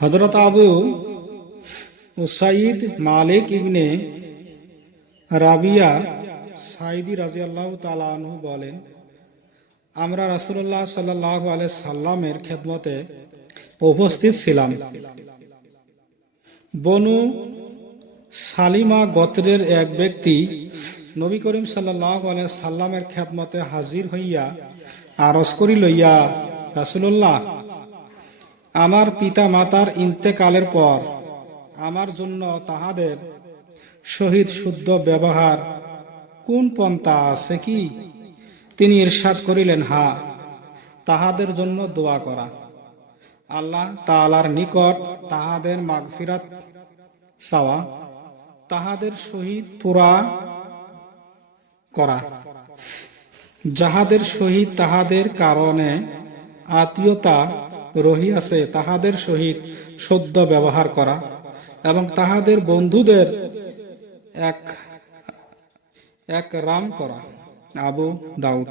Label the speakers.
Speaker 1: হজরত Abu Usaid Malik ibn Rabia Saidi রাজি আল্লাহ তালু বলেন, আমরা রাসুল্লাহ সাল্লাহ আলাই সাল্লামের খেদমতে উপস্থিত ছিলাম। বনু সালিমা গোত্রের এক ব্যক্তি নবী করিম সাল্লাহ আলাই সাল্লামের খেদমতে হাজির হইয়া আরজ করি লইয়া রাসুল্লাহ আমার পিতা মাতার ইন্তেকালের পর আমার জন্য তাহাদের সহিত শুদ্ধ ব্যবহার কোন পন্থা আছে কি? তিনি ইরশাদ করিলেন, হা, তাহাদের জন্য দোয়া করা। আল্লাহ তালার নিকট তাহাদের মাগফিরাত চাওয়া, তাহাদের সহিত পুরা করা। যাহাদের সহিত তাহাদের কারণে আত্মীয়তা রহিয়াছে তাহাদের সহিত সদ্য ব্যবহার করা এবং তাহাদের বন্ধুদের এক এক রাম করা। আবু দাউদ।